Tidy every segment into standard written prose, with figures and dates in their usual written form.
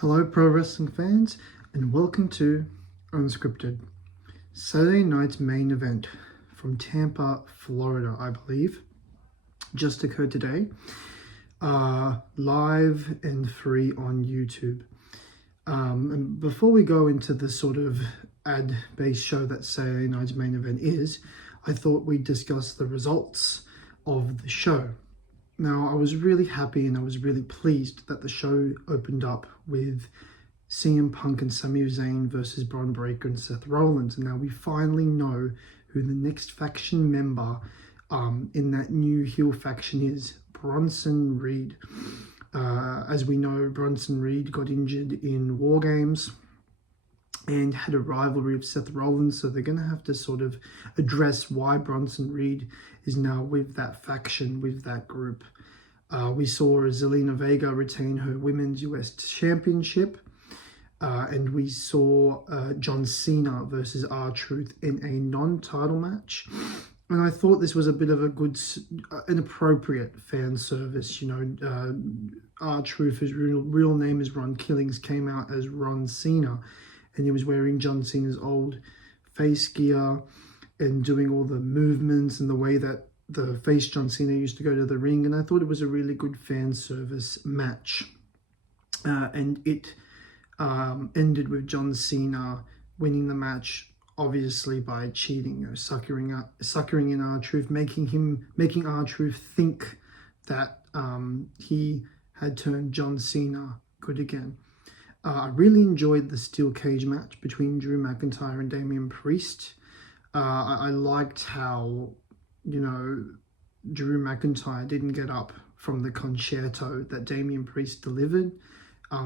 Hello, pro wrestling fans, and welcome to Unscripted. Saturday night's main event from Tampa, Florida, I believe, just occurred today. Live and free on YouTube. And before we go into the sort of ad-based show that Saturday night's main event is, I thought we'd discuss the results of the show. Now, I was really happy and I was really pleased that the show opened up with CM Punk and Sami Zayn versus Bron Breakker and Seth Rollins. And now we finally know who the next faction member in that new heel faction is, Bronson Reed. As we know, Bronson Reed got injured in War Games and had a rivalry with Seth Rollins, so they're going to have to sort of address why Bronson Reed is now with that faction, with that group. We saw Zelina Vega retain her Women's US Championship, and we saw John Cena versus R-Truth in a non-title match. And I thought this was a bit of a good, an appropriate fan service. You know, R-Truth, his real name is Ron Killings, came out as Ron Cena, and he was wearing John Cena's old face gear and doing all the movements and the way that the face John Cena used to go to the ring. And I thought it was a really good fan service match. And it ended with John Cena winning the match, obviously by cheating, you know, suckering in R-Truth, making R-Truth think that he had turned John Cena good again. I really enjoyed the steel cage match between Drew McIntyre and Damian Priest. I liked how, you know, Drew McIntyre didn't get up from the concerto that Damian Priest delivered,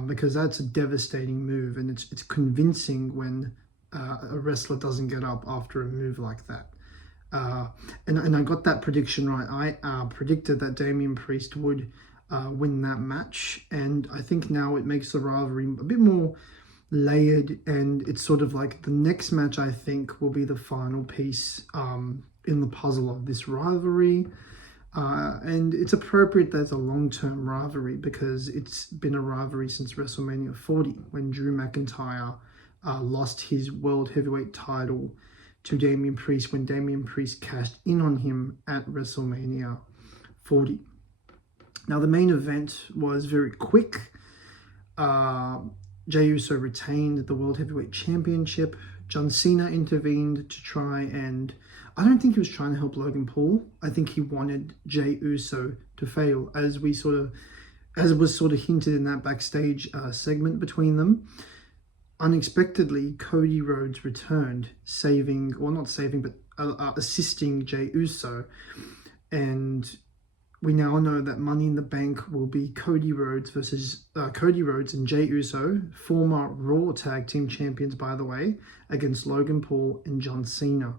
because that's a devastating move, and it's convincing when a wrestler doesn't get up after a move like that. And I got that prediction right. I predicted that Damian Priest would win that match, and I think now it makes the rivalry a bit more layered, and it's sort of like the next match I think will be the final piece in the puzzle of this rivalry. And it's appropriate that it's a long-term rivalry, because it's been a rivalry since WrestleMania 40, when Drew McIntyre lost his World Heavyweight title to Damian Priest, when Damian Priest cashed in on him at WrestleMania 40. Now, the main event was very quick. Jey Uso retained the World Heavyweight Championship. John Cena intervened to try and... I don't think he was trying to help Logan Paul. I think he wanted Jey Uso to fail, as was sort of hinted in that backstage segment between them. Unexpectedly, Cody Rhodes returned, assisting Jey Uso. And we now know that Money in the Bank will be Cody Rhodes and Jey Uso, former Raw Tag Team Champions, by the way, against Logan Paul and John Cena.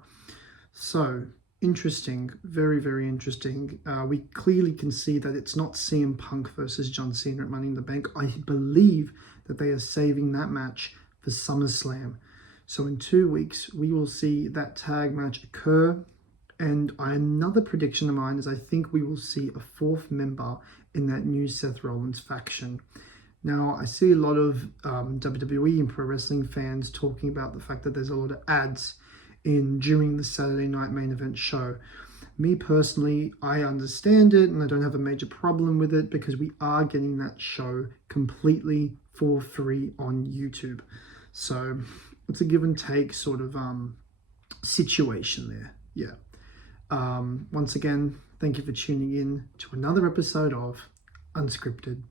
So, interesting, very, very interesting. We clearly can see that it's not CM Punk versus John Cena at Money in the Bank. I believe that they are saving that match for SummerSlam. So in 2 weeks, we will see that tag match occur. And another prediction of mine is I think we will see a fourth member in that new Seth Rollins faction. Now, I see a lot of WWE and pro wrestling fans talking about the fact that there's a lot of ads during the Saturday night main event show. Me personally, I understand it and I don't have a major problem with it, because we are getting that show completely for free on YouTube. So it's a give and take sort of situation there. Yeah. Once again, thank you for tuning in to another episode of Unscripted.